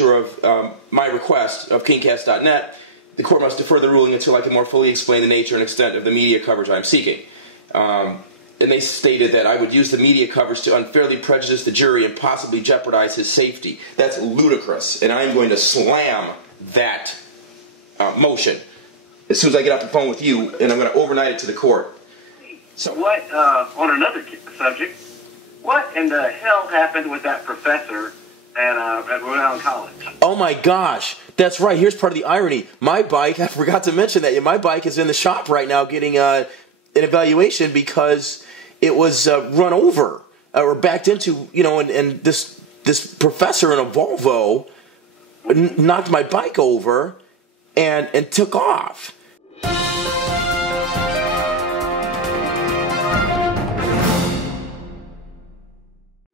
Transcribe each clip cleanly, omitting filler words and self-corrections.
of my request of kingcast.net, the court must defer the ruling until I can more fully explain the nature and extent of the media coverage I am seeking. And they stated that I would use the media coverage to unfairly prejudice the jury and possibly jeopardize his safety. That's ludicrous, and I'm going to slam that motion as soon as I get off the phone with you, and I'm going to overnight it to the court. So what, on another subject, what in the hell happened with that professor at Rhode Island College? Oh my gosh, that's right. Here's part of the irony. My bike, I forgot to mention that, my bike is in the shop right now getting an evaluation because it was run over or backed into, and this professor in a Volvo knocked my bike over and took off.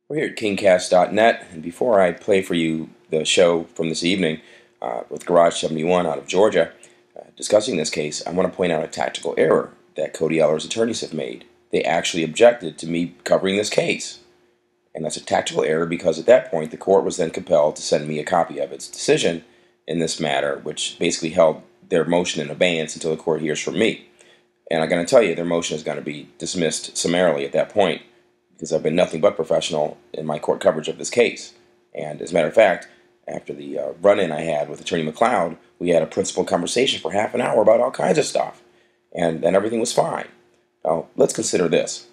We're here at kingcast.net, and before I play for you the show from this evening with Garage 71 out of Georgia discussing this case, I want to point out a tactical error that Cody Eller's attorneys have made. They actually objected to me covering this case. And that's a tactical error because at that point the court was then compelled to send me a copy of its decision in this matter, which basically held their motion in abeyance until the court hears from me. And I'm going to tell you, their motion is going to be dismissed summarily at that point, because I've been nothing but professional in my court coverage of this case. And as a matter of fact, after the run-in I had with Attorney McLeod, we had a principled conversation for half an hour about all kinds of stuff. And everything was fine. Now, let's consider this.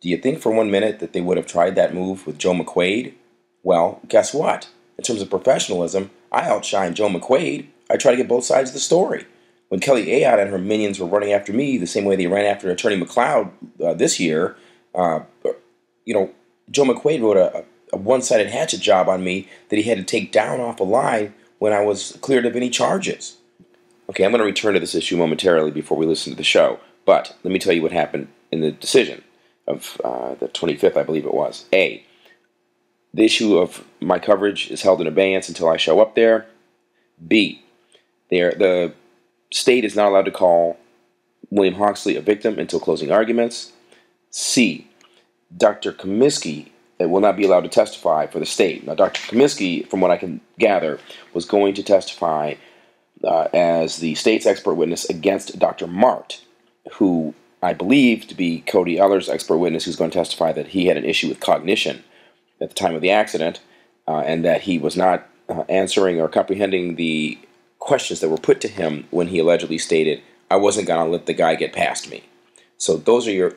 Do you think for 1 minute that they would have tried that move with Joe McQuaid? Well, guess what? In terms of professionalism, I outshine Joe McQuaid. I try to get both sides of the story. When Kelly Ayotte and her minions were running after me the same way they ran after Attorney McLeod this year, Joe McQuaid wrote a one-sided hatchet job on me that he had to take down off a line when I was cleared of any charges. Okay, I'm going to return to this issue momentarily before we listen to the show, but let me tell you what happened in the decision of the 25th, I believe it was. A, the issue of my coverage is held in abeyance until I show up there. B, the state is not allowed to call William Hawksley a victim until closing arguments. C, Dr. Comiskey will not be allowed to testify for the state. Now, Dr. Comiskey, from what I can gather, was going to testify as the state's expert witness against Dr. Mart, who I believe to be Cody Eller's expert witness, who's going to testify that he had an issue with cognition at the time of the accident, and that he was not answering or comprehending the questions that were put to him when he allegedly stated, "I wasn't going to let the guy get past me." So those are your,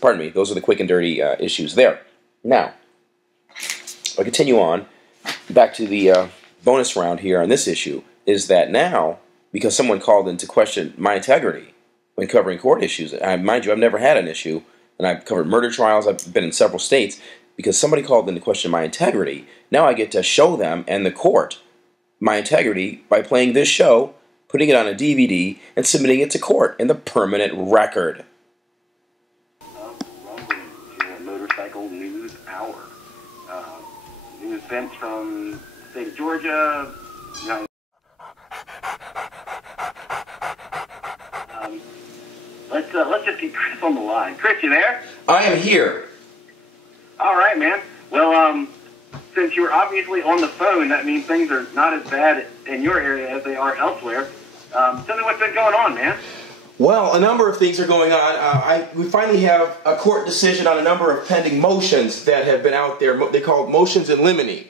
pardon me, those are the quick and dirty issues there. Now, I'll continue on. Back to the bonus round here on this issue, is that now, because someone called into question my integrity when covering court issues, mind you, I've never had an issue, and I've covered murder trials, I've been in several states, because somebody called into question my integrity, now I get to show them and the court my integrity by playing this show, putting it on a DVD, and submitting it to court in the permanent record. Motorcycle News Hour. News events from the state of Georgia. Let's just get Chris on the line. Chris, you there? I am here. All right, man. Well, since you're obviously on the phone, that means things are not as bad in your area as they are elsewhere. Tell me what's been going on, man. Well, a number of things are going on. We finally have a court decision on a number of pending motions that have been out there. They call it motions in limine.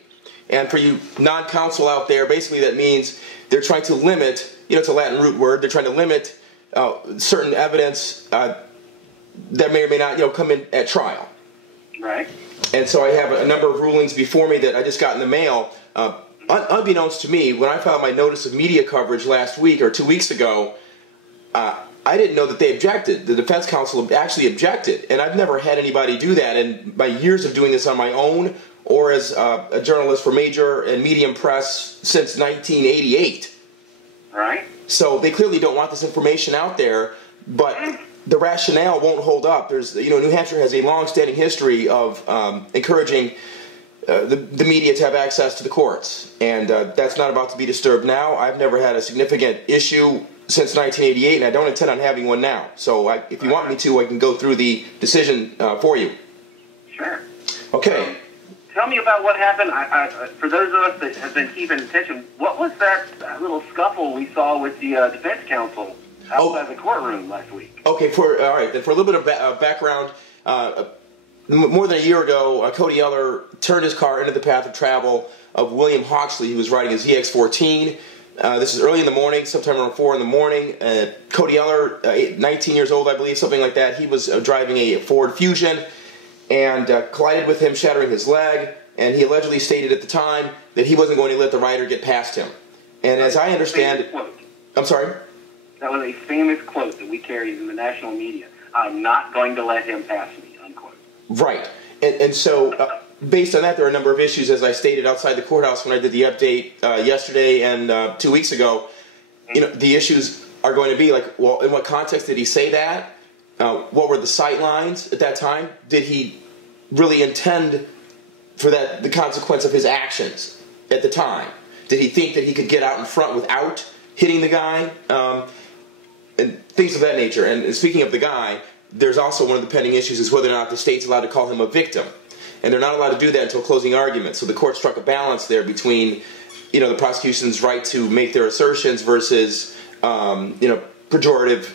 And for you non-counsel out there, basically that means they're trying to limit, it's a Latin root word, they're trying to limit certain evidence that may or may not, come in at trial. Right. And so I have a number of rulings before me that I just got in the mail. Unbeknownst to me, when I filed my notice of media coverage last week or 2 weeks ago, I didn't know that they objected. The defense counsel actually objected, and I've never had anybody do that in my years of doing this on my own or as a journalist for major and medium press since 1988. Right. So they clearly don't want this information out there, but the rationale won't hold up. New Hampshire has a long-standing history of encouraging the media to have access to the courts, and that's not about to be disturbed now. I've never had a significant issue since 1988, and I don't intend on having one now. So if you want me to, I can go through the decision for you. Sure. Okay. tell me about what happened. For those of us that have been keeping attention, what was that little scuffle we saw with the defense counsel outside the courtroom last week? Okay, all right, then for a little bit of background, more than a year ago, Cody Eller turned his car into the path of travel of William Hawksley, who was riding his EX14. This is early in the morning, sometime around 4 in the morning. Cody Eller, 19 years old, I believe, something like that. He was driving a Ford Fusion and collided with him, shattering his leg. And he allegedly stated at the time that he wasn't going to let the rider get past him. And as I understand, I'm sorry? That was a famous quote that we carried in the national media. I'm not going to let him pass me, unquote. Right. And so, based on that, there are a number of issues, as I stated outside the courthouse when I did the update yesterday and 2 weeks ago. You know, the issues are going to be like, well, in what context did he say that? What were the sight lines at that time? Did he really intend for that, the consequence of his actions at the time? Did he think that he could get out in front without hitting the guy? And things of that nature. And speaking of the guy, there's also one of the pending issues is whether or not the state's allowed to call him a victim. And they're not allowed to do that until closing argument. So the court struck a balance there between, you know, the prosecution's right to make their assertions versus, you know, pejorative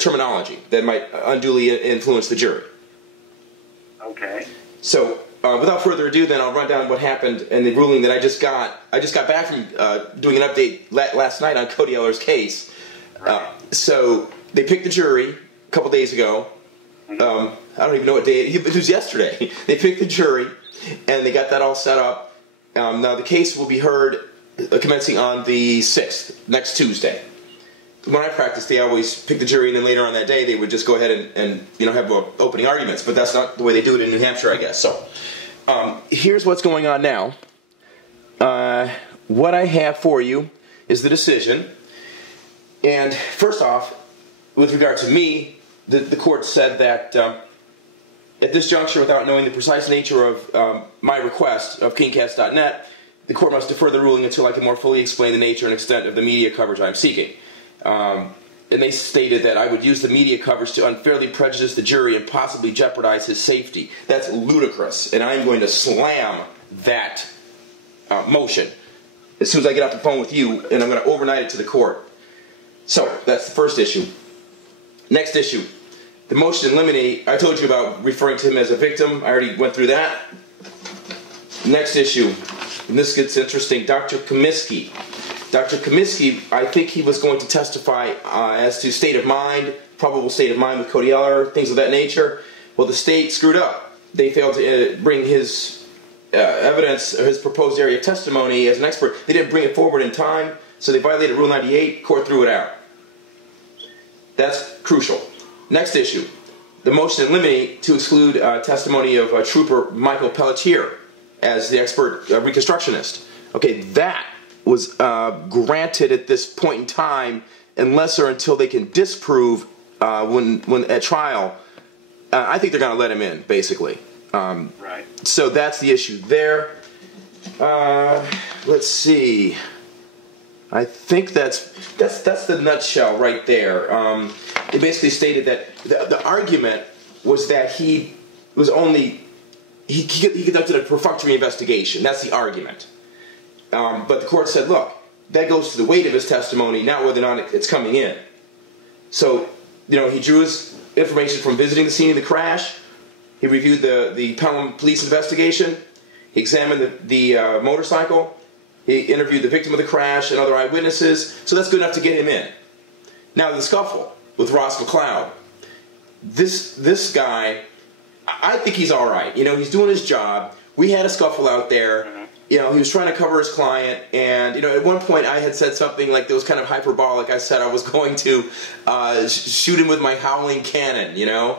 terminology that might unduly influence the jury. Okay. So without further ado, then I'll run down what happened and the ruling that I just got. I just got back from doing an update last night on Cody Eller's case. So they picked the jury a couple days ago. I don't even know what day it was. Yesterday. They picked the jury, and they got that all set up. Now the case will be heard commencing on the 6th, next Tuesday. When I practiced, they always pick the jury, and then later on that day, they would just go ahead and you know, have opening arguments. But that's not the way they do it in New Hampshire, I guess. So here's what's going on now. What I have for you is the decision. And first off, with regard to me, the court said that at this juncture, without knowing the precise nature of my request of KingCast.net, the court must defer the ruling until I can more fully explain the nature and extent of the media coverage I'm seeking. And they stated that I would use the media coverage to unfairly prejudice the jury and possibly jeopardize his safety. That's ludicrous, and I'm going to slam that motion as soon as I get off the phone with you, and I'm going to overnight it to the court. So, that's the first issue. Next issue. The motion to eliminate, I told you about referring to him as a victim. I already went through that. Next issue, and this gets interesting, Dr. Comiskey. Dr. Comiskey, I think he was going to testify as to state of mind, probable state of mind with Cody Eller, things of that nature. Well, the state screwed up. They failed to bring his evidence, his proposed area of testimony as an expert. They didn't bring it forward in time, so they violated Rule 98, court threw it out. That's crucial. Next issue, the motion to eliminate to exclude testimony of Trooper Michael Pelletier as the expert reconstructionist. Okay, that was granted at this point in time unless or until they can disprove when at trial. I think they're going to let him in, basically. Right. So that's the issue there. Let's see. I think that's the nutshell right there. It basically stated that the argument was that he conducted a perfunctory investigation. That's the argument. But the court said, look, that goes to the weight of his testimony, not whether or not it's coming in. So, you know, he drew his information from visiting the scene of the crash. He reviewed the Pelham police investigation. He examined the motorcycle. He interviewed the victim of the crash and other eyewitnesses. So that's good enough to get him in. Now, the scuffle with Ross McLeod. This guy, I think he's all right. You know, he's doing his job. We had a scuffle out there. You know, he was trying to cover his client, and, you know, at one point I had said something like that was kind of hyperbolic. I said I was going to shoot him with my howling cannon, you know,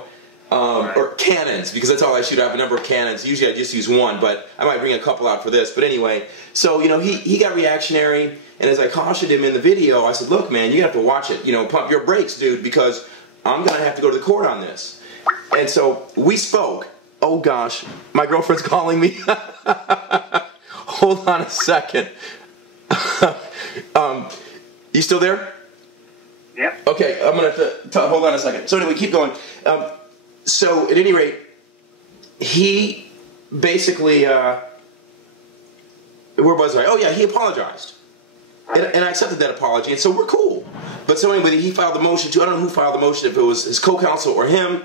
or cannons, because that's all I shoot. I have a number of cannons. Usually I just use one, but I might bring a couple out for this. But anyway, so, you know, he got reactionary, and as I cautioned him in the video, I said, look, man, you have to watch it. You know, pump your brakes, dude, because I'm going to have to go to the court on this. And so we spoke. Oh, gosh, my girlfriend's calling me. Hold on a second. You still there? Yeah. Okay, I'm going to hold on a second. So anyway, keep going. So at any rate, he basically, where was I? Oh yeah, he apologized. And I accepted that apology, and so we're cool. But so anyway, he filed the motion too. I don't know who filed the motion, if it was his co-counsel or him.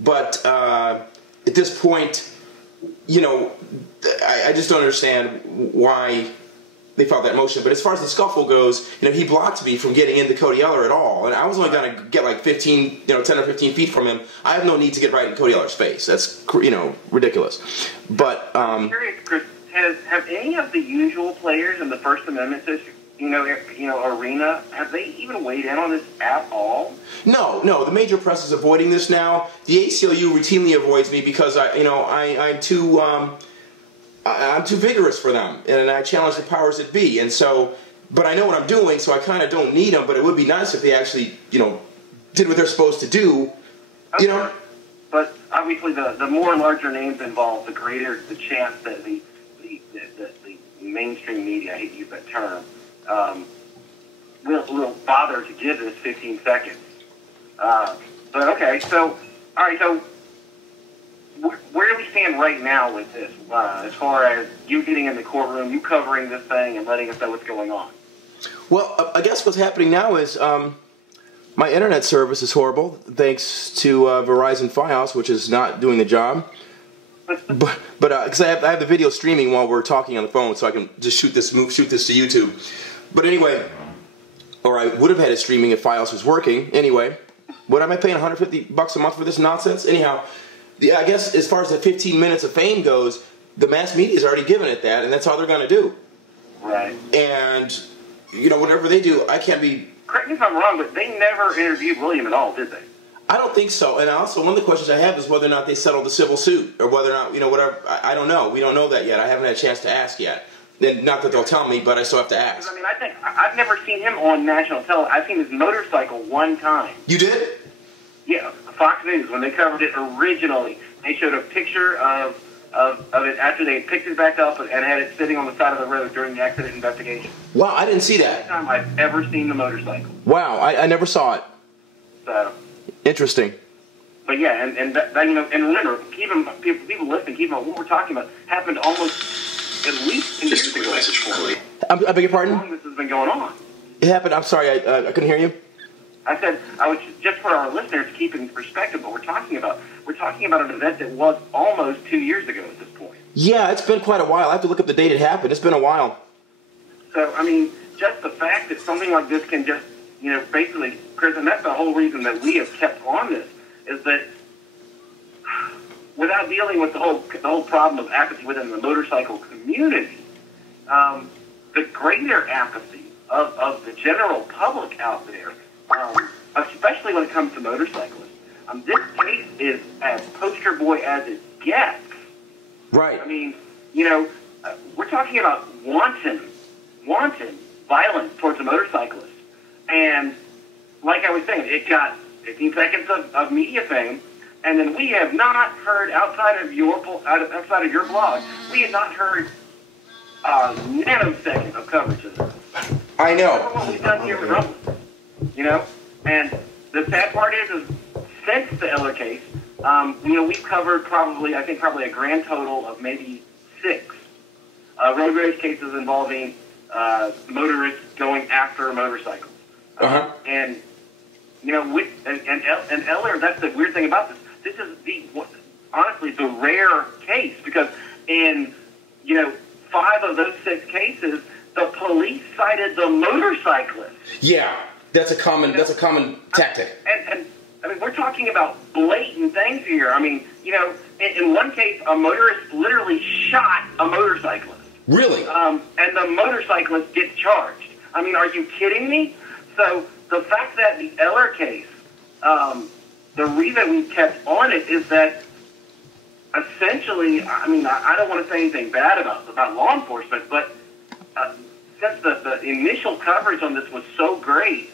But at this point, you know, I just don't understand why they filed that motion. But as far as the scuffle goes, you know, he blocked me from getting into Cody Eller at all. And I was only going to get like 10 or 15 feet from him. I have no need to get right in Cody Eller's face. That's, you know, ridiculous. But I'm curious, Chris, have any of the usual players in the First Amendment system, arena, have they even weighed in on this at all? No. The major press is avoiding this now. The ACLU routinely avoids me because I'm too vigorous for them, and I challenge the powers that be. And so, but I know what I'm doing, so I kind of don't need them. But it would be nice if they actually, did what they're supposed to do. Okay. You know. But obviously, the more larger names involved, the greater the chance that the mainstream media, I hate to use that term, will bother to give this 15 seconds. But okay, so, all right, so where do we stand right now with this, as far as you getting in the courtroom, you covering this thing and letting us know what's going on? Well, I guess what's happening now is my internet service is horrible, thanks to Verizon Fios, which is not doing the job. But because I have the video streaming while we're talking on the phone, so I can just shoot this to YouTube. But anyway, or I would have had it streaming if Fios was working. Anyway, what am I paying $150 a month for this nonsense? Anyhow, I guess as far as the 15 minutes of fame goes, the mass media's already given it that, and that's all they're going to do. Right. And whatever they do, I can't be. Correct me if I'm wrong, but they never interviewed William at all, did they? I don't think so. And also, one of the questions I have is whether or not they settled the civil suit, or whether or not, whatever. I don't know. We don't know that yet. I haven't had a chance to ask yet. And not that they'll tell me, but I still have to ask. I mean, I think I've never seen him on national television. I've seen his motorcycle one time. You did? Yeah, Fox News, when they covered it originally, they showed a picture of it after they had picked it back up and had it sitting on the side of the road during the accident investigation. Wow, I didn't see that. First time I've ever seen the motorcycle. Wow, I never saw it. So interesting. But yeah, and remember, people listening, keep in mind what we're talking about happened almost at least 10 years ago. Message formally. I beg your pardon? How long this has been going on? It happened. I'm sorry, I couldn't hear you. I said, I was just for our listeners to keep in perspective what we're talking about. We're talking about an event that was almost 2 years ago at this point. Yeah, it's been quite a while. I have to look up the date it happened. It's been a while. So, I mean, just the fact that something like this can just, basically, Chris, and that's the whole reason that we have kept on this, is that without dealing with the whole problem of apathy within the motorcycle community, the greater apathy of the general public out there, especially when it comes to motorcyclists. This case is as poster boy as it gets. Right. I mean, we're talking about wanton violence towards a momotorcyclist. And like I was saying, it got 15 seconds of media fame, and then we have not heard outside of your blog, we have not heard a nanosecond of coverage of this. I know. That's what we've done here with Rumble. And the sad part is since the Eller case, we've covered probably a grand total of maybe 6 road rage cases involving motorists going after motorcycles. And Eller, that's the weird thing about this. This is honestly the rare case, because in 5 of those 6 cases, the police cited the motorcyclist. Yeah, that's a common tactic. And I mean, we're talking about blatant things here. I mean, in one case, a motorist literally shot a motorcyclist. Really? And the motorcyclist gets charged. I mean, are you kidding me? So the fact that the Eller case, the reason we kept on it is that essentially, I mean, I don't want to say anything bad about law enforcement, but since the initial coverage on this was so great,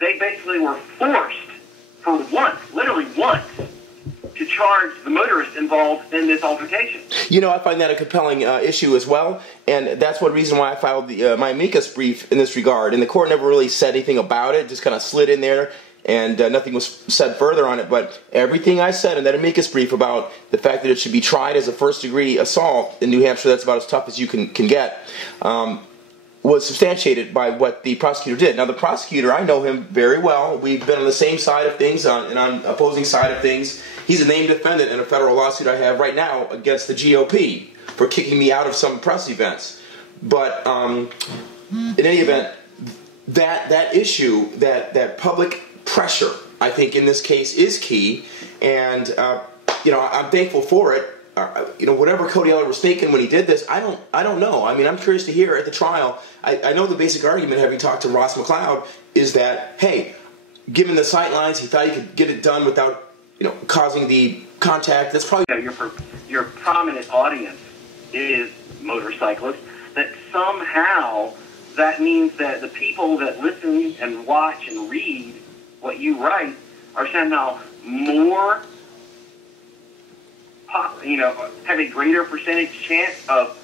they basically were forced for once, literally once, to charge the motorist involved in this altercation. I find that a compelling issue as well, and that's one reason why I filed my amicus brief in this regard. And the court never really said anything about it; just kind of slid in there. and nothing was said further on it. But everything I said in that amicus brief about the fact that it should be tried as a first-degree assault in New Hampshire, that's about as tough as you can get, was substantiated by what the prosecutor did. Now, the prosecutor, I know him very well. We've been on the same side of things and on opposing side of things. He's a named defendant in a federal lawsuit I have right now against the GOP for kicking me out of some press events. But in any event, that issue, that public pressure, I think in this case is key, and I'm thankful for it. Whatever Cody Eller was thinking when he did this, I don't know. I mean, I'm curious to hear at the trial. I know the basic argument, having talked to Ross McLeod, is that, hey, given the sight lines, he thought he could get it done without, causing the contact. That's probably your prominent audience is motorcyclists. That somehow that means that the people that listen and watch and read what you write are somehow more, have a greater percentage chance of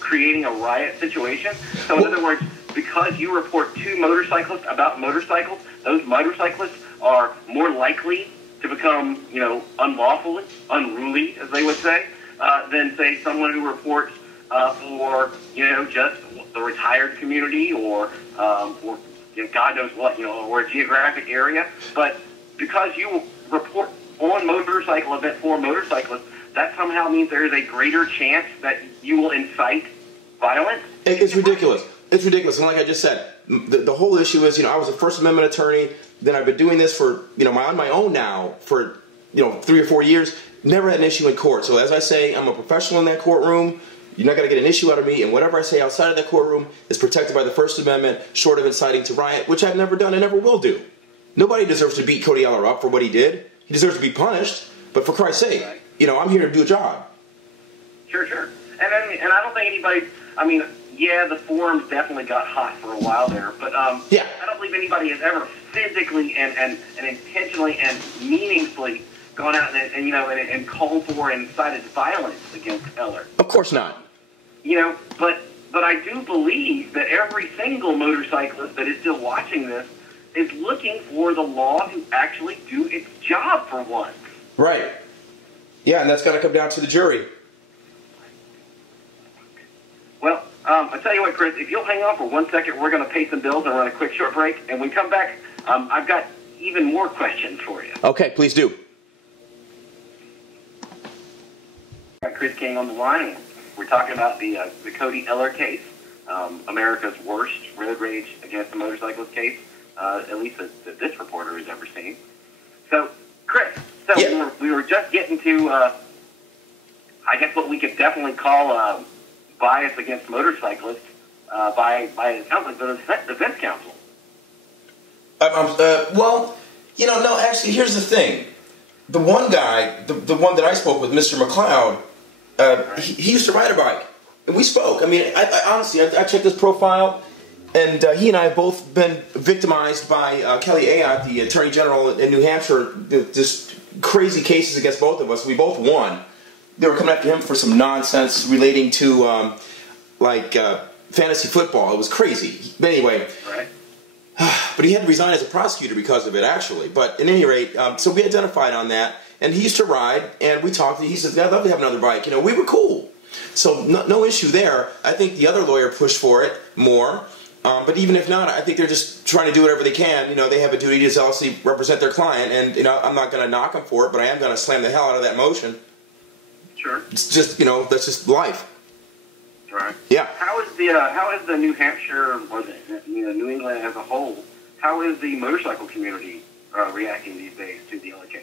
creating a riot situation. So in other words, because you report two motorcyclists about motorcycles, those motorcyclists are more likely to become, unruly, as they would say, than, say, someone who reports for, just the retired community or God knows what, or a geographic area. But because you report on motorcycle event for motorcyclists, that somehow means there is a greater chance that you will incite violence. It's ridiculous. It's ridiculous. And like I just said, the whole issue is, I was a First Amendment attorney. Then I've been doing this for, on my own now for, 3 or 4 years. Never had an issue in court. So as I say, I'm a professional in that courtroom. You're not going to get an issue out of me. And whatever I say outside of that courtroom is protected by the First Amendment, short of inciting to riot, which I've never done and never will do. Nobody deserves to beat Cody Eller up for what he did. He deserves to be punished. But for Christ's sake, I'm here to do a job. Sure. And I don't think anybody, the forums definitely got hot for a while there, but I don't believe anybody has ever physically and intentionally and meaningfully gone out and called for and incited violence against Eller. Of course not. But I do believe that every single motorcyclist that is still watching this is looking for the law to actually do its job for once. Right. Yeah, and that's going to come down to the jury. Well, I tell you what, Chris, if you'll hang on for 1 second, we're going to pay some bills and run a quick short break. And when we come back, I've got even more questions for you. Okay, please do. Got Chris King on the line. We're talking about the Cody Eller case, America's worst road rage against the motorcyclist case, at least that this reporter has ever seen. So, Chris, we were just getting to, I guess what we could definitely call bias against motorcyclists by it sounds like the defense counsel. No, actually, here's the thing. The one guy, the one that I spoke with, Mr. McLeod, he used to ride a bike. And we spoke. I honestly checked his profile, and he and I have both been victimized by Kelly Ayotte, the Attorney General in New Hampshire. Just crazy cases against both of us. We both won. They were coming after him for some nonsense relating to, fantasy football. It was crazy. But anyway. Right. But he had to resign as a prosecutor because of it, actually. But at any rate, so we identified on that. And he used to ride, and we talked. He said, I'd love to have another bike. We were cool. So no issue there. I think the other lawyer pushed for it more. But even if not, I think they're just trying to do whatever they can. They have a duty to zealously represent their client. And, I'm not going to knock them for it, but I am going to slam the hell out of that motion. Sure. It's just, that's just life. Right. Yeah. How is the New Hampshire or New England as a whole? How is the motorcycle community reacting these days to the Eller case?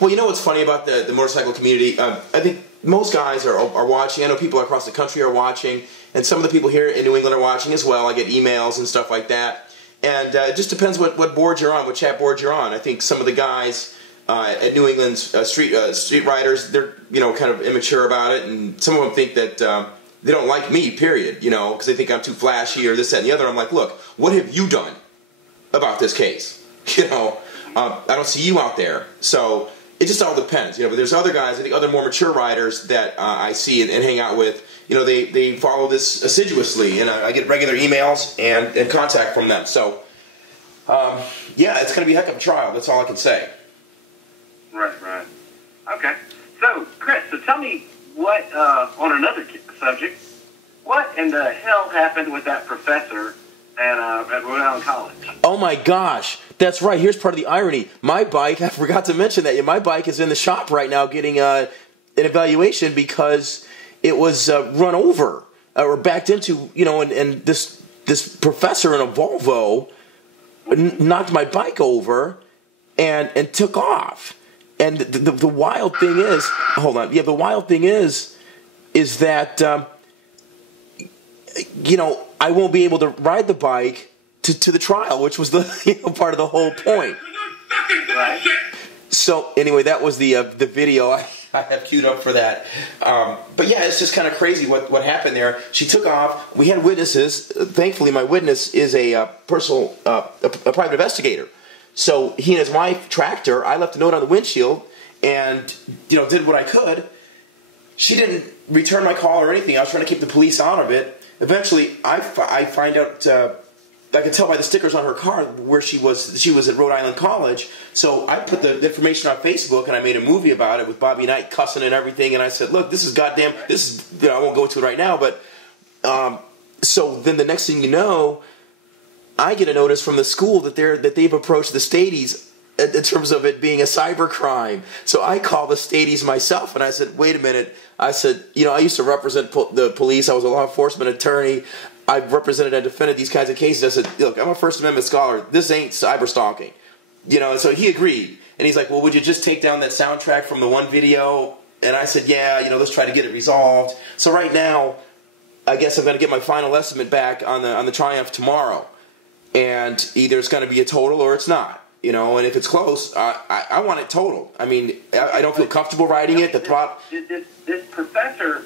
Well, what's funny about the motorcycle community? I think most guys are watching. I know people across the country are watching, and some of the people here in New England are watching as well. I get emails and stuff like that, and it just depends what board you're on, what chat board you're on. I think some of the guys at New England's street riders, they're kind of immature about it, and some of them think that. They don't like me, period, because they think I'm too flashy or this, that, and the other. I'm like, look, what have you done about this case? I don't see you out there. So it just all depends, But there's other guys, I think other more mature riders that I see and hang out with, they follow this assiduously, and I get regular emails and contact from them. So yeah, it's going to be a heck of a trial. That's all I can say. Right. Okay. So, Chris, tell me what, on another subject, what in the hell happened with that professor at Rhode Island College? Oh my gosh, that's right. Here's part of the irony. My bike, I forgot to mention that. My bike is in the shop right now getting an evaluation because it was run over or backed into, and this professor in a Volvo knocked my bike over and took off. And the wild thing is, hold on, the wild thing is that, I won't be able to ride the bike to the trial, which was the part of the whole point. Right. So anyway, that was the video I have queued up for that. But yeah, it's just kind of crazy what happened there. She took off. We had witnesses. Thankfully, my witness is a private investigator. So he and his wife tracked her. I left a note on the windshield and did what I could. She didn't return my call or anything. I was trying to keep the police out of it. Eventually, I find out. I could tell by the stickers on her car where she was. She was at Rhode Island College. So I put the information on Facebook and I made a movie about it with Bobby Knight cussing and everything. And I said, "Look, this is goddamn. This is. I won't go into it right now, but." So then the next thing you know, I get a notice from the school that they've approached the Stadies in terms of it being a cyber crime. So I called the Stadies myself and I said, "Wait a minute." I said, I used to represent the police. I was a law enforcement attorney. I've represented and defended these kinds of cases. I said, "Look, I'm a First Amendment scholar. This ain't cyber stalking." And so he agreed. And he's like, "Well, would you just take down that soundtrack from the one video?" And I said, "Yeah, let's try to get it resolved." So right now, I guess I'm going to get my final estimate back on the Triumph tomorrow. And either it's going to be a total or it's not. And if it's close, I want it total. I mean, I don't feel comfortable riding it. This professor,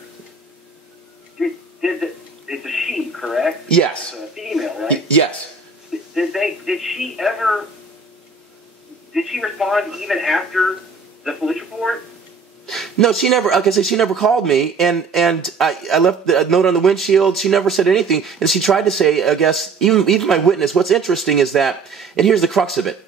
it's a she, correct? Yes. It's a female, right? Yes. Did she respond even after the police report? No, she never. Like I said, she never called me, and I left a note on the windshield. She never said anything, and she tried to say, I guess, even my witness. What's interesting is that, and here's the crux of it.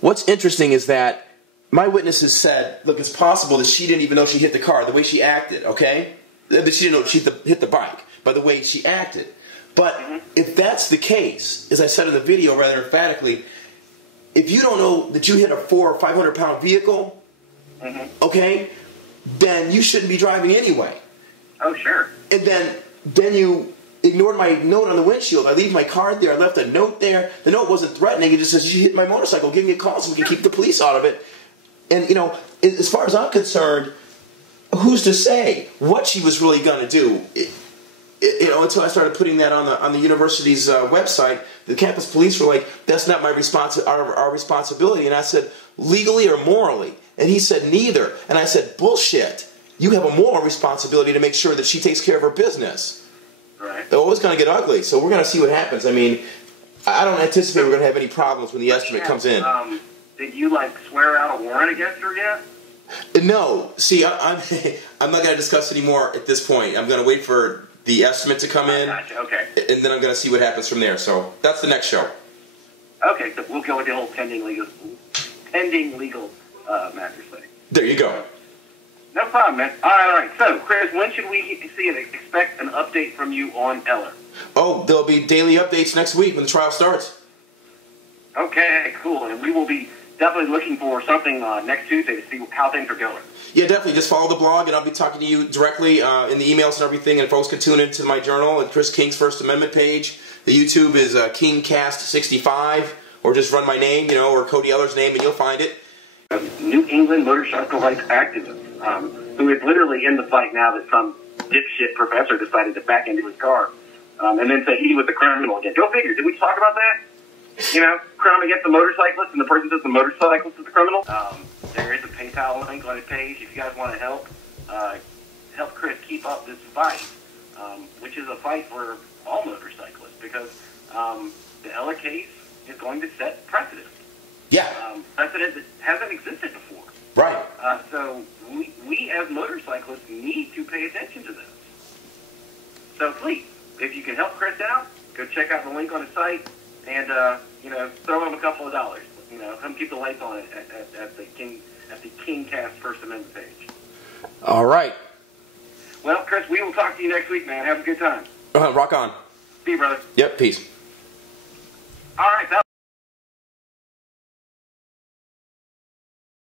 What's interesting is that my witnesses said, look, it's possible that she didn't even know she hit the car, the way she acted, okay? That she didn't know she hit the bike by the way she acted. But if that's the case, as I said in the video rather emphatically, if you don't know that you hit a 400 or 500 pound vehicle, okay, then you shouldn't be driving anyway. Oh, sure. And then you ignored my note on the windshield. I leave my card there. I left a note there. The note wasn't threatening. It just says, "You hit my motorcycle. Give me a call so we can keep the police out of it." And, as far as I'm concerned, who's to say what she was really going to do? Until I started putting that on the university's website, the campus police were like, "That's not my our responsibility." And I said, "Legally or morally?" And he said, "Neither." And I said, "Bullshit. You have a moral responsibility to make sure that she takes care of her business." Right. They're always going to get ugly, so we're going to see what happens. I mean, I don't anticipate we're going to have any problems when the estimate comes in. Did you, swear out a warrant against her yet? No. See, I'm not going to discuss anymore at this point. I'm going to wait for the estimate to come in. Gotcha. Okay. And then I'm going to see what happens from there. So that's the next show. Okay, so we'll go with the whole pending legal matters thing. There you go. No problem, man. All right. So, Chris, when should we expect an update from you on Eller? Oh, there'll be daily updates next week when the trial starts. Okay, cool. And we will be definitely looking for something next Tuesday to see how things are going. Yeah, definitely. Just follow the blog, and I'll be talking to you directly in the emails and everything. And folks can tune into my journal at Chris King's First Amendment page. The YouTube is KingCast65, or just run my name, or Cody Eller's name, and you'll find it. New England motorcycle rights activist who is literally in the fight now that some dipshit professor decided to back into his car and then say he was the criminal again. Go figure. Did we talk about that? Crime against the motorcyclist, and the person says the motorcyclist is the criminal. There is a PayPal link on his page if you guys want to help Chris keep up this fight, which is a fight for all motorcyclists because the Eller case is going to set precedent. Yeah. Precedent that hasn't existed before. Right. So we as motorcyclists need to pay attention to this. So please, if you can help Chris out, go check out the link on his site and throw him a couple of dollars. Come keep the lights on at the King Cast First Amendment page. All right. Well, Chris, we will talk to you next week, man. Have a good time. Rock on. See you, brother. Yep. Peace. All right.